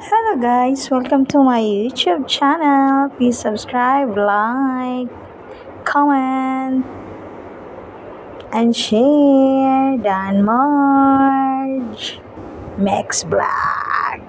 Hello guys, welcome to my YouTube channel. Please subscribe, like, comment, and share. Dan Marge, Max Black.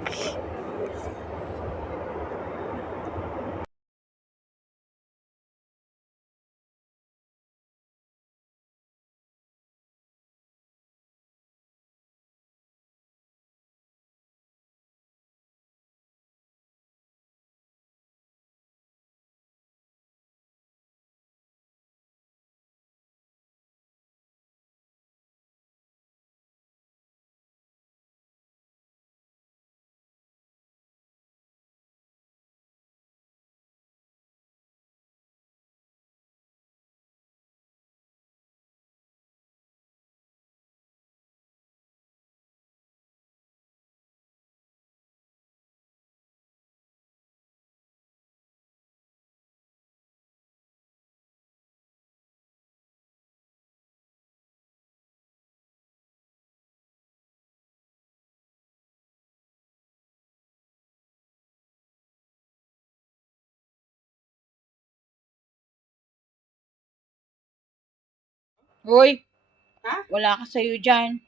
Hoy, wala ka sa'yo dyan.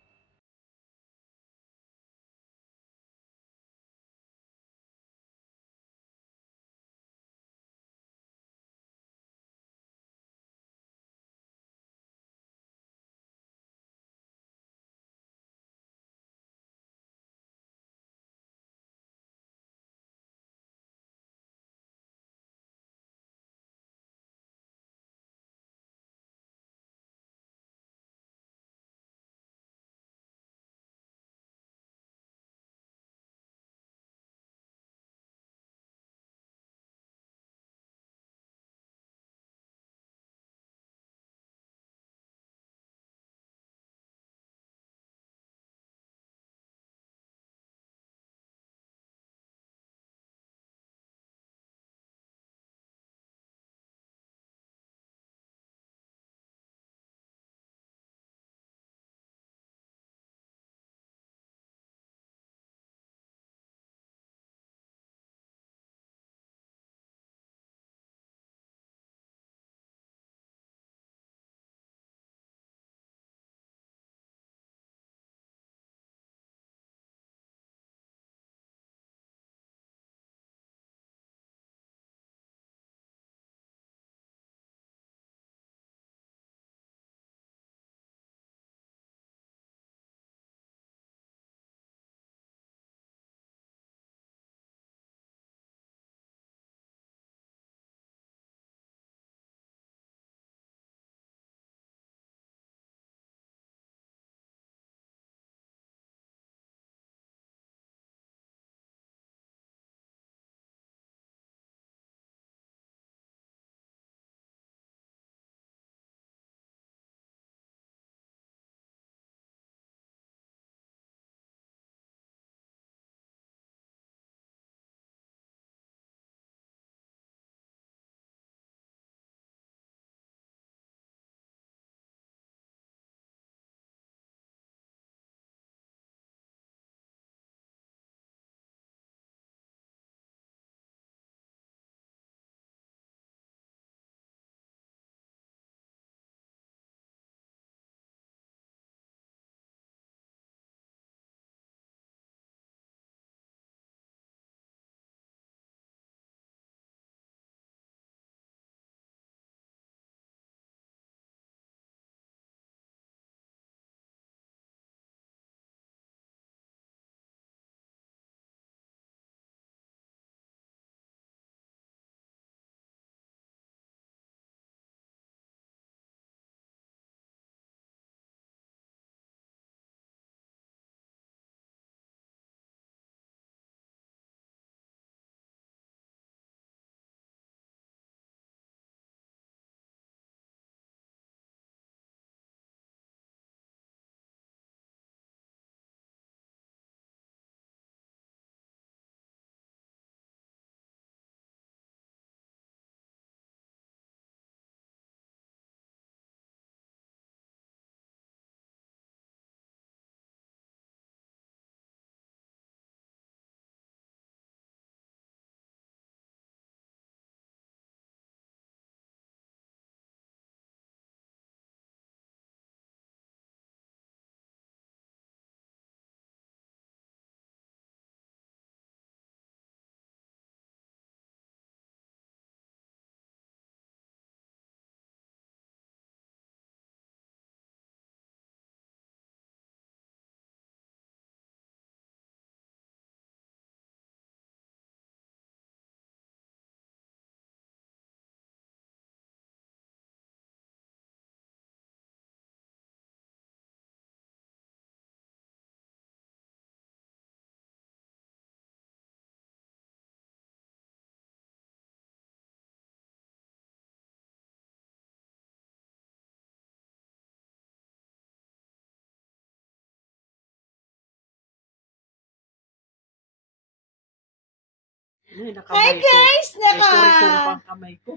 Ay, Hi nakamay ko. guys! May kurikong pang kamay ko.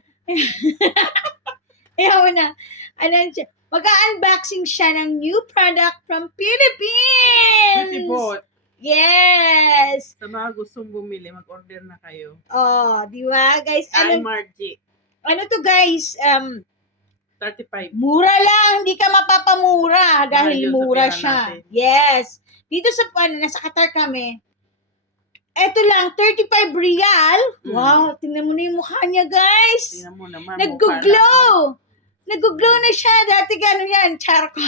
Ayaw na. Ano siya? Mag-unboxing siya ng new product from Philippines! Beauty Bot. Yes! Sa mga gustong bumili, mag-order na kayo. Oh, di ba guys? Kay Margie. Ano to guys? 35. Mura lang, hindi ka mapapamura dahil Mahal yun sa mura pera siya. natin. Yes. Dito sa nasa Qatar kami. Eto lang, 35 real. Wow, tingnan mo na yung mukha niya, guys. Tingnan mo naman. Nag-glow. Nag-glow na siya. Dati gano'n yan, charcoal.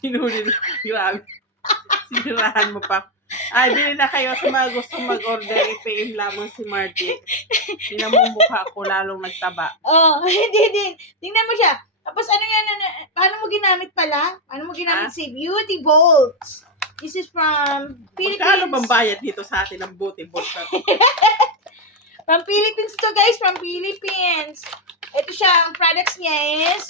Hinuli na. Grabe. Sinirahan mo pa. Ay, bili na kayo sa mga gustong mag-order. I-PM lamang si Margie. Tingnan mo mukha ko, lalong nagtaba. Oh, hindi. Tingnan mo siya. Tapos ano yan, paano mo ginamit pala? Paano mo ginamit si Beauty Bolts? This is from Philippines. Magkano bang bayad dito sa atin ng Beauty Bolts na to? From Philippines to guys, from Philippines. Ito siya, ang products niya is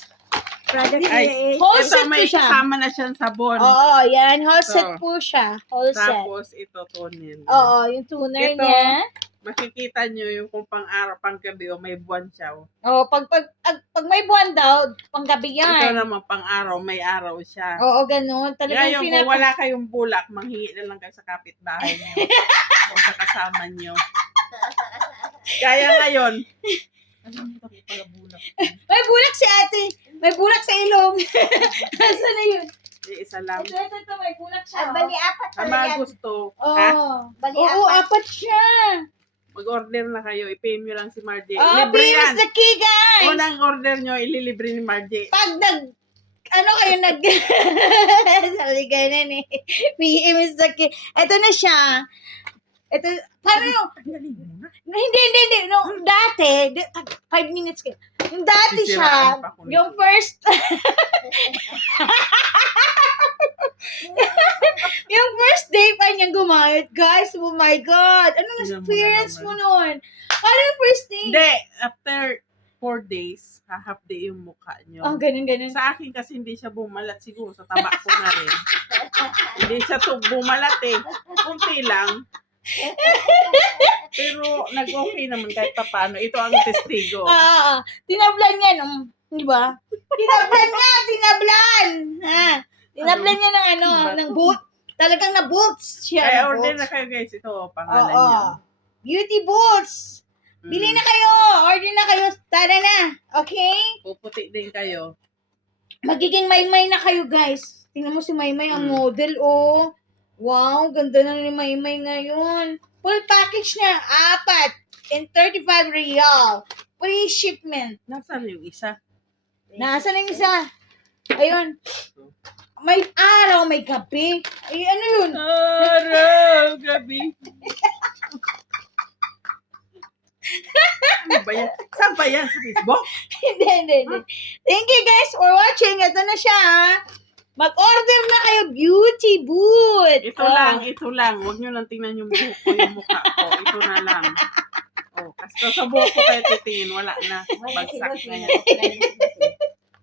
Ay, whole ito set may po siya. kasama na siyang sabon. Oo, yan. Whole set Ito. po siya. Whole set. Tapos ito, toner. Oo, yung toner Ito. niya. Makikita nyo yung kung pang-araw, pang-gabi o may buwan siya. Oo, pag may buwan daw, panggabi Ito yan. naman pang-araw, may araw siya. Oo, ganun. Talagang Kaya kung wala kayong bulak, manghingi na lang kayo sa kapitbahay nyo o sa kasama nyo. Kaya ngayon, May bulak si ate. May bulak sa ilong. Nasaan na yun? isa lang. Ito, may bulak siya. Bali, apat Sa pala mga yan. gusto, Oo. ha? Bali, Oo, apat. apat siya. Mag-order na kayo, i-pay nyo lang si Margie. Oh, Libre PM is yan. the key, guys. Unang order nyo, ililibre ni Margie. Pag sabi ganun eh. PM is the key. Ito na siya. Ito, paano yung, hindi. No, dati, 5 minutes kayo. Yung dati siya, Sisiraan pa ko nito. yung first, yung first day pa niyang gumamit, guys. Oh my God. Anong Tingnan mo na experience mo naman. nun? Ano yung first day? Hindi, after 4 days, half-day yung mukha nyo. Oh, ganun. Sa akin kasi hindi siya bumalat siguro sa taba ko na rin. Hindi siya bumalat eh. Kunti lang. Pero nag-okay naman kahit pa paano. Ito ang testigo. Tinablan niya nung, di ba? Tinablan. Ha? Tinablan niya ng ng boot. Talagang na boots siya. Kaya na order boots. na kayo guys. Ito pangalan Oo. niya. Beauty boots. Bili na kayo. Order na kayo. Tara na. Okay? Puputi din kayo. Magiging maymay na kayo, guys. Tingnan mo si Maymay, ang model, oh. Wow, ganda na ni Maymay ngayon. Full package niya, 4 and 35 real. Free shipment. Nasaan yung isa? Nasaan na yung isa? Ayun. May araw, may gabi. Ay, ano yun? Araw, gabi. Ano ba yan? Saan ba yan? Sa Facebook? Hindi. Thank you guys for watching. Ito na siya, ha? Mag-order na kayo, beauty boot. Ito lang. Huwag nyo lang tingnan yung buhok ko, yung mukha ko. Ito na lang. Oh, kasi sa buhok ko kayo titingin, wala na. Bagsak na yan.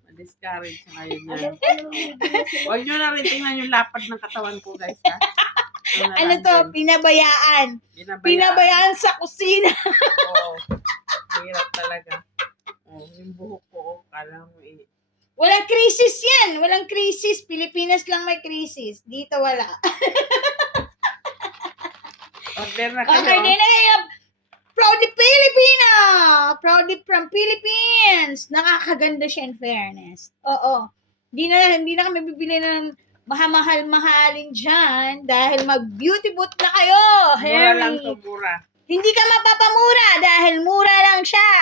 Ma-discourage na ngayon yan. Huwag nyo na rin tingnan yung lapad ng katawan ko, guys, ha? Ito na Ano lang to? din. Pinabayaan. Pinabayaan sa kusina. Oo. Hirap talaga. Oh, yung buhok ko, kala mo Walang krisis yan. Walang krisis. Pilipinas lang may krisis. Dito wala. order na Okay, kayo. din na kayo. Proudly Filipino! Proudly from Philippines! Nakakaganda siya in fairness. Oo. Hindi na kami bibili ng mahalin dyan dahil mag-beauty boot na kayo. Mura lang Harry. to, mura. Hindi ka mapapamura dahil mura lang siya.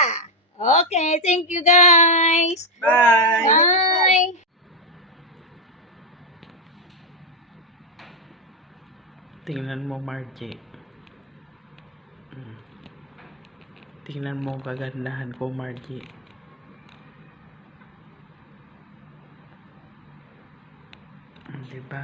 Okay, thank you guys. Bye! Bye. Tingnan mo, Margie. Tingnan mo ang kagandahan ko, Margie. Diba?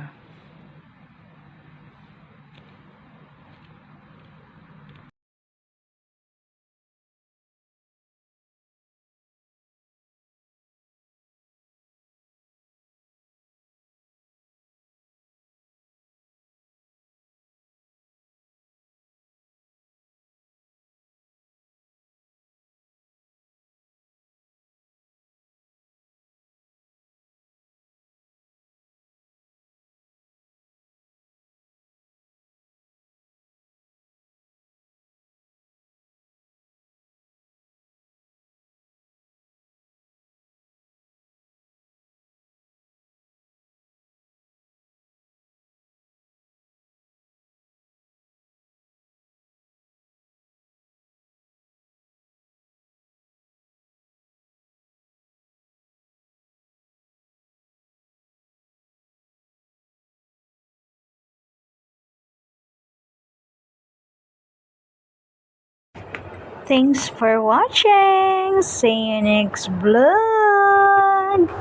Thanks for watching. See you next vlog.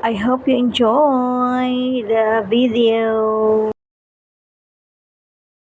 I hope you enjoy the video.